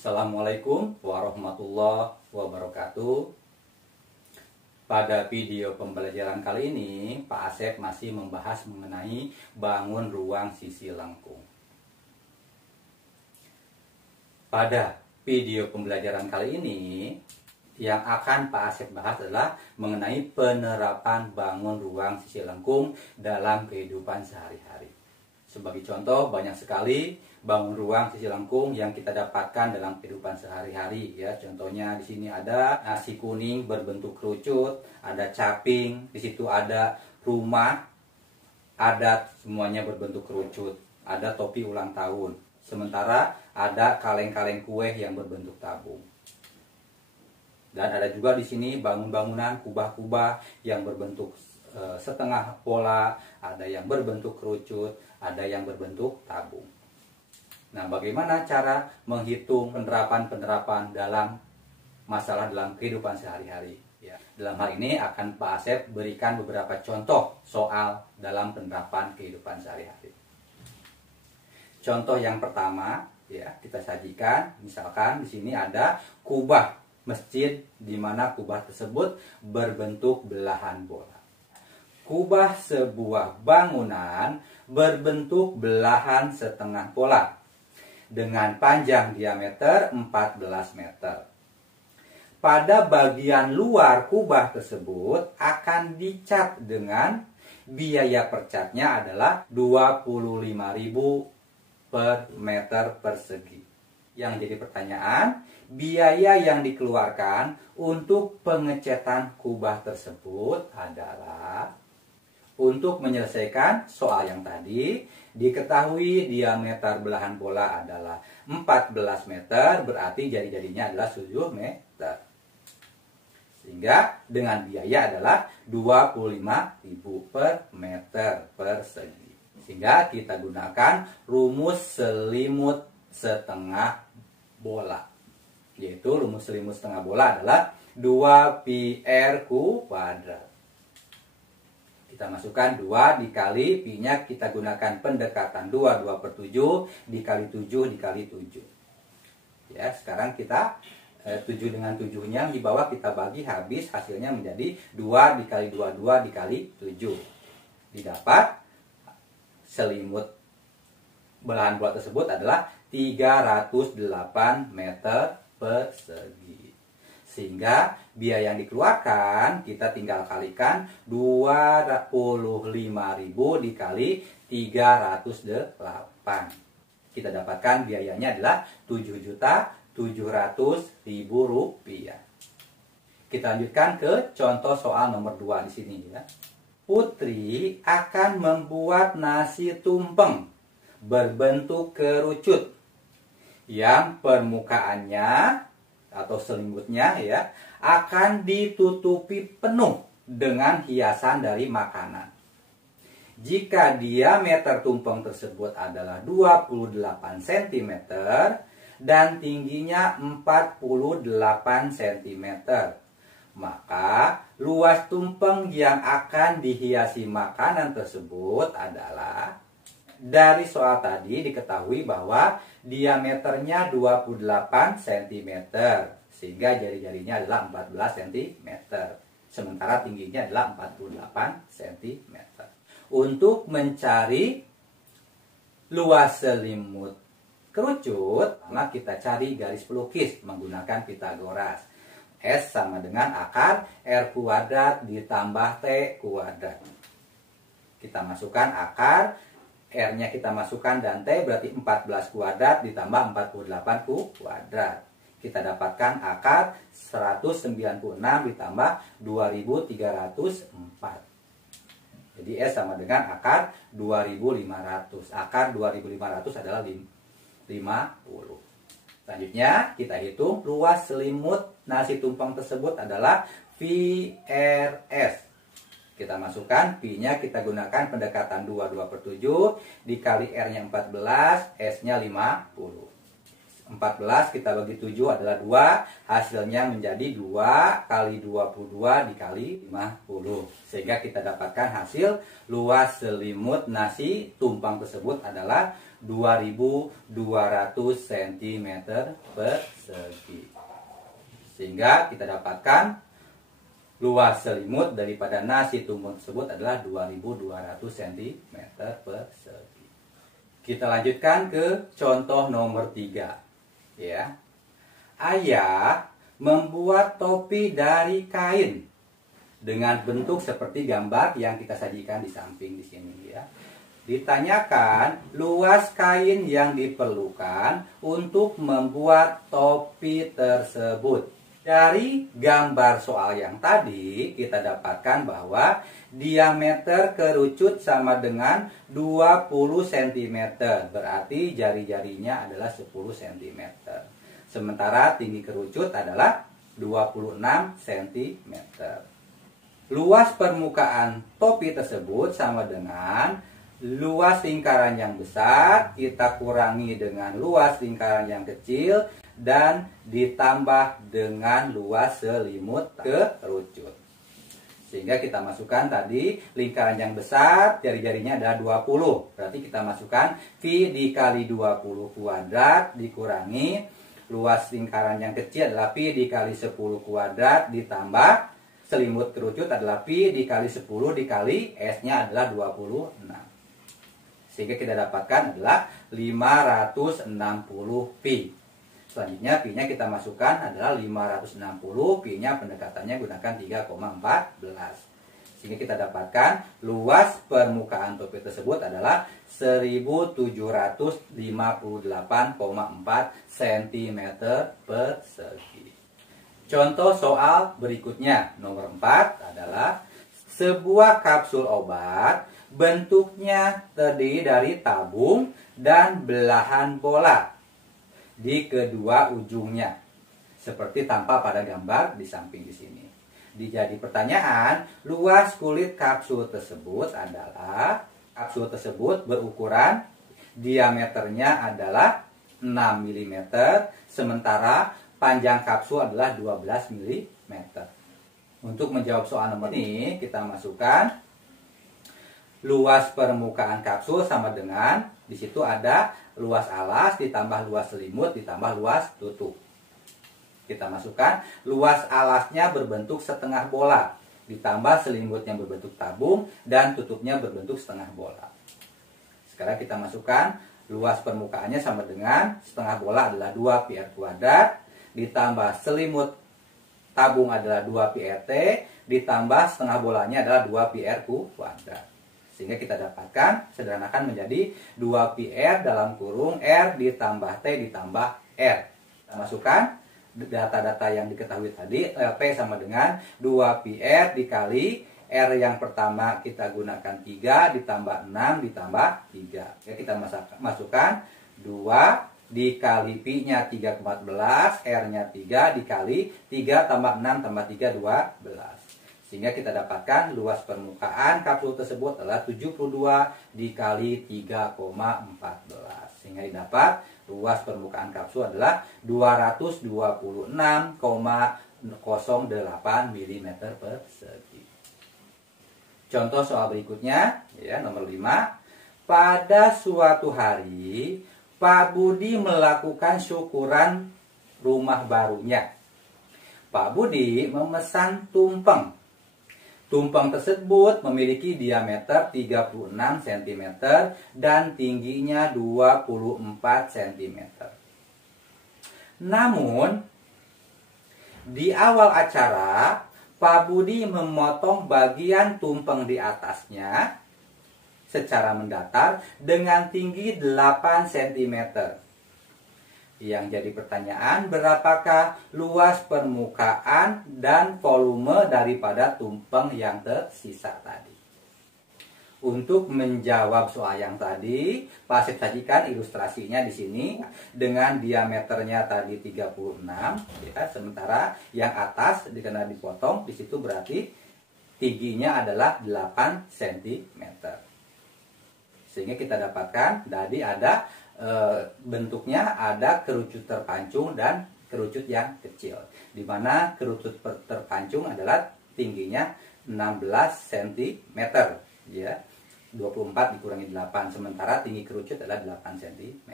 Assalamualaikum warahmatullahi wabarakatuh. Pada video pembelajaran kali ini, Pak Asep masih membahas mengenai bangun ruang sisi lengkung. Pada video pembelajaran kali ini, yang akan Pak Asep bahas adalah mengenai penerapan bangun ruang sisi lengkung dalam kehidupan sehari-hari. Sebagai contoh, banyak sekali bangun ruang sisi lengkung yang kita dapatkan dalam kehidupan sehari-hari, ya. Contohnya di sini ada nasi kuning berbentuk kerucut, ada caping, di situ ada rumah adat semuanya berbentuk kerucut, ada topi ulang tahun. Sementara ada kaleng-kaleng kue yang berbentuk tabung. Dan ada juga di sini bangun-bangunan kubah-kubah yang berbentuk setengah pola, ada yang berbentuk kerucut, ada yang berbentuk tabung. Nah, bagaimana cara menghitung penerapan-penerapan dalam masalah dalam kehidupan sehari-hari? Ya, dalam hal ini akan Pak Asep berikan beberapa contoh soal dalam penerapan kehidupan sehari-hari. Contoh yang pertama, ya, kita sajikan, misalkan di sini ada kubah masjid di mana kubah tersebut berbentuk belahan bola. Kubah sebuah bangunan berbentuk belahan setengah pola dengan panjang diameter 14 meter. Pada bagian luar kubah tersebut akan dicat dengan biaya per catnya adalah 25.000 per meter persegi. Yang jadi pertanyaan, biaya yang dikeluarkan untuk pengecatan kubah tersebut adalah, untuk menyelesaikan soal yang tadi, diketahui diameter belahan bola adalah 14 meter, berarti jari-jarinya adalah 7 meter. Sehingga dengan biaya adalah 25.000 per meter persegi. Sehingga kita gunakan rumus selimut setengah bola. Yaitu rumus selimut setengah bola adalah 2πr kuadrat. Kita masukkan 2 dikali pi-nya, kita gunakan pendekatan 2 per 7 dikali 7 dikali 7. Ya, sekarang kita 7 dengan 7-nya di bawah kita bagi habis, hasilnya menjadi 2 dikali 2 dikali 7. Didapat selimut belahan bola tersebut adalah 308 meter persegi. Sehingga biaya yang dikeluarkan kita tinggal kalikan 25.000 dikali 308. Kita dapatkan biayanya adalah 7.700.000 rupiah. Kita lanjutkan ke contoh soal nomor 2 di sini, ya. Putri akan membuat nasi tumpeng berbentuk kerucut yang permukaannya atau selimutnya, ya, akan ditutupi penuh dengan hiasan dari makanan. Jika diameter tumpeng tersebut adalah 28 cm dan tingginya 48 cm, maka luas tumpeng yang akan dihiasi makanan tersebut adalah, dari soal tadi diketahui bahwa diameternya 28 cm, sehingga jari-jarinya adalah 14 cm. Sementara tingginya adalah 48 cm. Untuk mencari luas selimut kerucut, maka kita cari garis pelukis menggunakan Pitagoras. S sama dengan akar R kuadrat ditambah T kuadrat. Kita masukkan akar, R-nya kita masukkan dan T berarti 14 kuadrat ditambah 48 kuadrat. Kita dapatkan akar 196 ditambah 2304. Jadi S sama dengan akar 2500. Akar 2500 adalah 50. Selanjutnya kita hitung luas selimut nasi tumpeng tersebut adalah VRS. Kita masukkan pi-nya, kita gunakan pendekatan 2 per 7 dikali R-nya 14, S-nya 50. 14 kita bagi 7 adalah 2, hasilnya menjadi 2 kali 22 dikali 50. Sehingga kita dapatkan hasil luas selimut nasi tumpang tersebut adalah 2200 cm persegi. Sehingga kita dapatkan luas selimut daripada nasi tumpang tersebut adalah 2200 cm persegi. Kita lanjutkan ke contoh nomor 3. Ya. Ayah membuat topi dari kain dengan bentuk seperti gambar yang kita sajikan di samping di sini ya. Ditanyakan luas kain yang diperlukan untuk membuat topi tersebut. Dari gambar soal yang tadi kita dapatkan bahwa diameter kerucut sama dengan 20 cm. Berarti jari-jarinya adalah 10 cm. Sementara tinggi kerucut adalah 26 cm. Luas permukaan topi tersebut sama dengan luas lingkaran yang besar kita kurangi dengan luas lingkaran yang kecil dan ditambah dengan luas selimut kerucut. Sehingga kita masukkan tadi lingkaran yang besar jari-jarinya adalah 20. Berarti kita masukkan V dikali 20 kuadrat dikurangi luas lingkaran yang kecil adalah Pi dikali 10 kuadrat ditambah selimut kerucut adalah Pi dikali 10 dikali S-nya adalah 26. Sehingga kita dapatkan adalah 560 pi. Selanjutnya pi-nya kita masukkan adalah 560, pi-nya pendekatannya gunakan 3,14. Sehingga kita dapatkan luas permukaan topi tersebut adalah 1758,4 cm persegi. Contoh soal berikutnya nomor 4 adalah sebuah kapsul obat bentuknya terdiri dari tabung dan belahan bola di kedua ujungnya, seperti tampak pada gambar di samping di sini. Jadi pertanyaan, luas kulit kapsul tersebut adalah kapsul tersebut berukuran diameternya adalah 6 mm, sementara panjang kapsul adalah 12 mm. Untuk menjawab soal nomor ini, kita masukkan luas permukaan kapsul sama dengan di situ ada luas alas ditambah luas selimut ditambah luas tutup. Kita masukkan luas alasnya berbentuk setengah bola ditambah selimutnya berbentuk tabung dan tutupnya berbentuk setengah bola. Sekarang kita masukkan luas permukaannya sama dengan setengah bola adalah 2 pi r kuadrat ditambah selimut tabung adalah 2 pi rt ditambah setengah bolanya adalah 2 pi r kuadrat. Sehingga kita dapatkan, sederhanakan menjadi 2 pi r dalam kurung R ditambah T ditambah R. Kita masukkan data-data yang diketahui tadi, LP sama dengan 2 pi r dikali R yang pertama kita gunakan 3 ditambah 6 ditambah 3. Ya, kita masukkan 2 dikali pi-nya 3,14, R-nya 3 dikali 3 tambah 6 tambah 3, 12. Sehingga kita dapatkan luas permukaan kapsul tersebut adalah 72 dikali 3,14. Sehingga didapat luas permukaan kapsul adalah 226,08 mm persegi. Contoh soal berikutnya, ya, nomor 5. Pada suatu hari, Pak Budi melakukan syukuran rumah barunya. Pak Budi memesan tumpeng. Tumpeng tersebut memiliki diameter 36 cm dan tingginya 24 cm. Namun, di awal acara, Pak Budi memotong bagian tumpeng di atasnya secara mendatar dengan tinggi 8 cm. Yang jadi pertanyaan, berapakah luas permukaan dan volume daripada tumpeng yang tersisa tadi? Untuk menjawab soal yang tadi, Pak Asep sajikan ilustrasinya di sini dengan diameternya tadi 36, ya, sementara yang atas karena dipotong di situ berarti tingginya adalah 8 cm. Sehingga kita dapatkan tadi ada bentuknya ada kerucut terpancung dan kerucut yang kecil. Di mana kerucut terpancung adalah tingginya 16 cm ya. 24 dikurangi 8, sementara tinggi kerucut adalah 8 cm.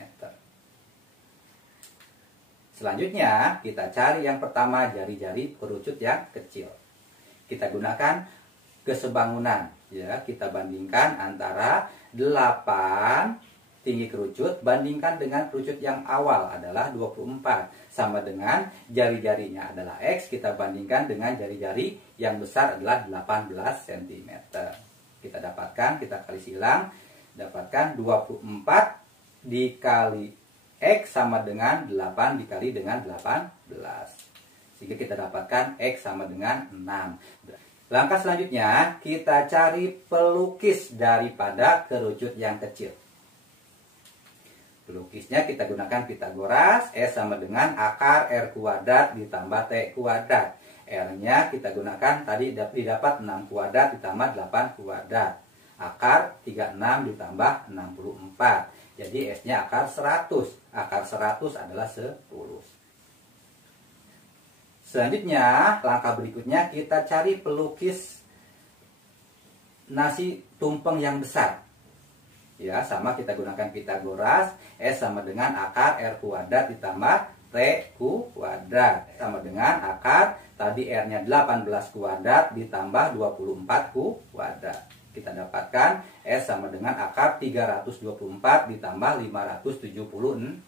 Selanjutnya kita cari yang pertama jari-jari kerucut yang kecil. Kita gunakan kesebangunan ya, kita bandingkan antara 8 tinggi kerucut bandingkan dengan kerucut yang awal adalah 24 sama dengan jari-jarinya adalah X, kita bandingkan dengan jari-jari yang besar adalah 18 cm. Kita dapatkan, kita kali silang, dapatkan 24 dikali X sama dengan 8 dikali dengan 18, sehingga kita dapatkan X sama dengan 6. Langkah selanjutnya kita cari pelukis daripada kerucut yang kecil. Pelukisnya kita gunakan Pitagoras, S sama dengan akar R kuadrat ditambah T kuadrat. R-nya kita gunakan tadi didapat 6 kuadrat ditambah 8 kuadrat. Akar 36 ditambah 64. Jadi S-nya akar 100. Akar 100 adalah 10. Selanjutnya, langkah berikutnya kita cari pelukis nasi tumpeng yang besar. Ya, sama kita gunakan Pitagoras, S sama dengan akar R kuadrat ditambah T kuadrat. Sama dengan akar, tadi R-nya 18 kuadrat ditambah 24 kuadrat. Kita dapatkan S sama dengan akar 324 ditambah 576.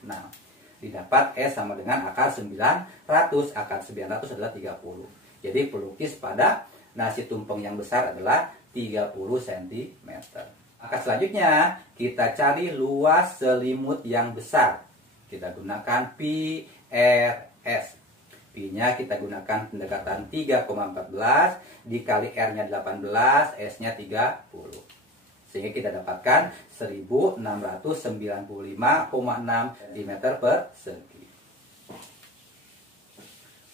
Didapat S sama dengan akar 900. Akar 900 adalah 30. Jadi pelukis pada nasi tumpeng yang besar adalah 30 cm. Maka selanjutnya kita cari luas selimut yang besar. Kita gunakan PRS. P-nya kita gunakan pendekatan 3,14 dikali R-nya 18, S-nya 30. Sehingga kita dapatkan 1695,6 cm persegi.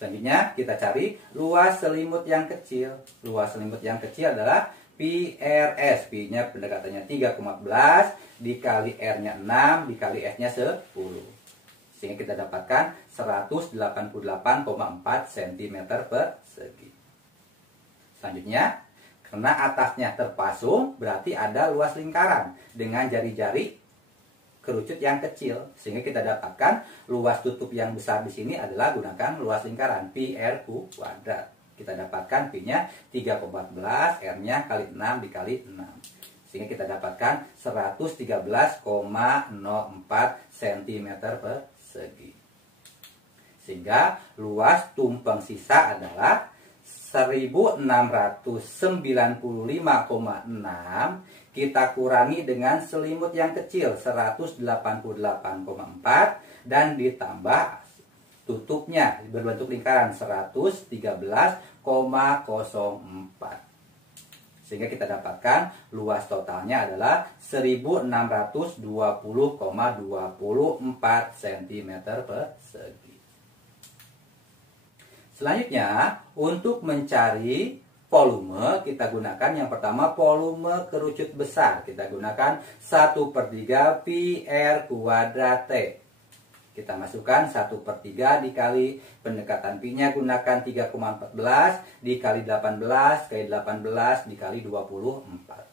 Selanjutnya kita cari luas selimut yang kecil. Luas selimut yang kecil adalah PRS. P-nya pendekatannya 3,14 dikali R-nya 6 dikali S-nya 10. Sehingga kita dapatkan 188,4 cm persegi. Selanjutnya, karena atasnya terpasung berarti ada luas lingkaran dengan jari-jari kerucut yang kecil. Sehingga kita dapatkan luas tutup yang besar di sini adalah gunakan luas lingkaran PR kuadrat. Kita dapatkan P-nya 3,14, R-nya kali 6 dikali 6. Sehingga kita dapatkan 113,04 cm persegi. Sehingga luas tumpeng sisa adalah 1695,6 kita kurangi dengan selimut yang kecil 188,4 dan ditambah tutupnya berbentuk lingkaran 113,04. Sehingga kita dapatkan luas totalnya adalah 1620,24 cm persegi. Selanjutnya, untuk mencari volume, kita gunakan yang pertama volume kerucut besar. Kita gunakan 1/3 PR kuadrat T. Kita masukkan 1/3 dikali pendekatan Pi-nya gunakan 3,14 dikali 18 kali 18 dikali 24.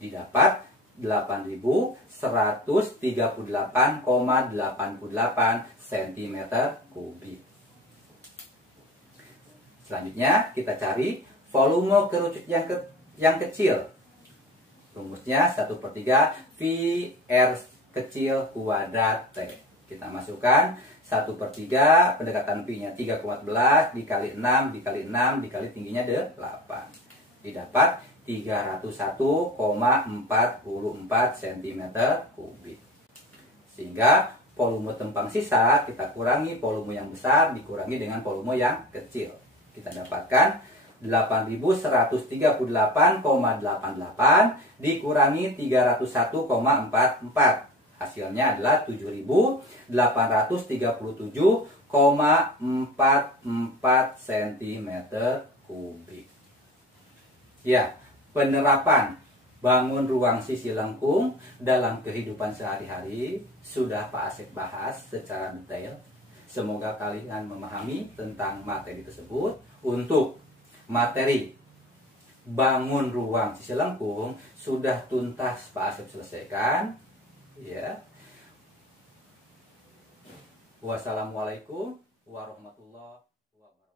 Didapat 8138,88 cm kubik. Selanjutnya kita cari volume kerucut yang kecil. Rumusnya 1/3 VR kecil kuadrat T. Kita masukkan 1/3 pendekatan Pi-nya 3,14 dikali 6 dikali 6 dikali tingginya 8. Didapat 301,44 cm kubik. Sehingga volume tempang sisa kita kurangi volume yang besar dikurangi dengan volume yang kecil. Kita dapatkan 8138,88 dikurangi 301,44. Hasilnya adalah 7837,44 cm kubik. Ya, penerapan bangun ruang sisi lengkung dalam kehidupan sehari-hari sudah Pak Asep bahas secara detail. Semoga kalian memahami tentang materi tersebut. Untuk materi bangun ruang sisi lengkung sudah tuntas Pak Asep selesaikan. Ya. Wassalamualaikum warahmatullahi wabarakatuh.